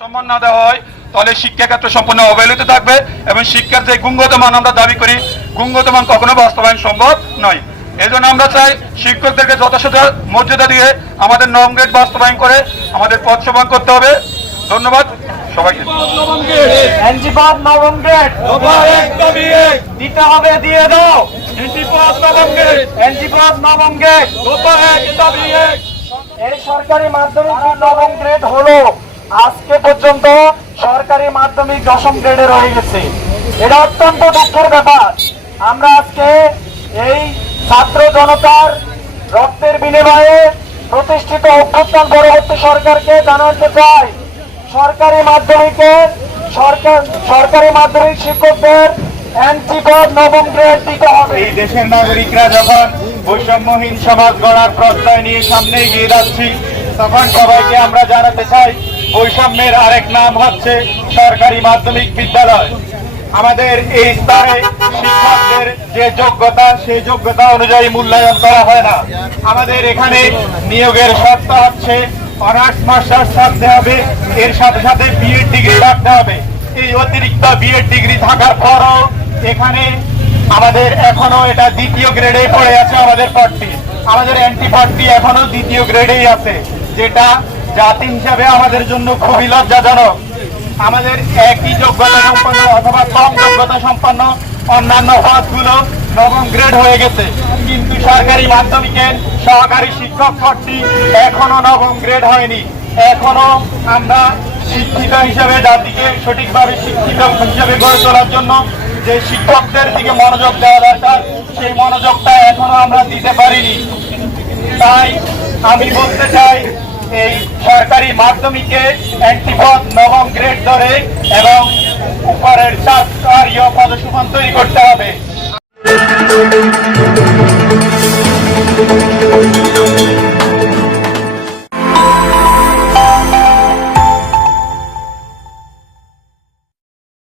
সম্মান না দেওয়া হয়, তাহলে শিক্ষা ক্ষেত্র সম্পূর্ণ অবহেলিত থাকবে এবং শিক্ষার যে গুণগত মান আমরা দাবি করি, গুণগত মান কখনো বাস্তবায়ন সম্ভব নয়। এই জন্য আমরা চাই শিক্ষকদেরকে যথাযথ মর্যাদা দিয়ে আমাদের নবম গ্রেড বাস্তবায়ন করে আমাদের পথ সমান করতে হবে। ধন্যবাদ সবাইকে। নবম গ্রেড দিয়ে দাও। গ্রেড এই সরকারি মাধ্যমিক নবম গ্রেড হলো। আজকে পর্যন্ত সরকারি মাধ্যমিক দশম গ্রেডে রয়ে গেছে। এটা অত্যন্ত দুঃখের ব্যাপার। আমরা আজকে এই ছাত্র জনতার রক্তের বিনিময়ে প্রতিষ্ঠিত অভ্যুত্থান পরবর্তী সরকারকে জানাতে চাই। সরকারি মাধ্যমিকের সরকার সরকারি মাধ্যমিক শিক্ষকদের নবম গ্রেড দিতে হবে। এই দেশের নাগরিকরা যখন বৈষম্যহীন সমাজ গড়ার প্রত্যয় নিয়ে সামনে এগিয়ে যাচ্ছি, তখন সবাইকে আমরা জানাতে চাই বৈষম্যের আরেক নাম হচ্ছে সরকারি মাধ্যমিক বিদ্যালয়। আমাদের এই স্তরে শিক্ষকদের যে যোগ্যতা, সেই যোগ্যতা অনুযায়ী মূল্যায়ন করা হয় না। আমাদের এখানে নিয়োগের শর্ত হচ্ছে অনার্স, মাস্টার্স থাকতে হবে, এর সাথে সাথে বিএড ডিগ্রি রাখতে হবে। এই অতিরিক্ত বিএড ডিগ্রি থাকার পরও এখানে আমাদের এখনও এটা দ্বিতীয় গ্রেডে পড়ে আছে আমাদের পদটি। আমাদের অ্যান্টি পদটি এখনও দ্বিতীয় গ্রেডেই আছে, যেটা জাতি হিসাবে আমাদের জন্য খুবই লজ্জাজনক। আমাদের একই যোগ্যতা সম্পন্ন অথবা কম যোগ্যতা সম্পন্ন অন্যান্য পদগুলো নবম গ্রেড হয়ে গেছে। কিন্তু সরকারি মাধ্যমিকের সহকারী শিক্ষক পদটি এখনও নবম গ্রেড হয়নি। এখনও আমরা শিক্ষিত হিসেবে জাতিকে সঠিকভাবে শিক্ষিত হিসেবে গড়ে তোলার জন্য যে শিক্ষকদের দিকে মনোযোগ দেওয়া দরকার, সেই মনোযোগটা এখনও আমরা দিতে পারিনি। তাই আমি বলতে চাই এই সরকারি মাধ্যমিকে অ্যান্টিপদ নবম গ্রেড ধরে এবং উপরের চার পদসুমান তৈরি করতে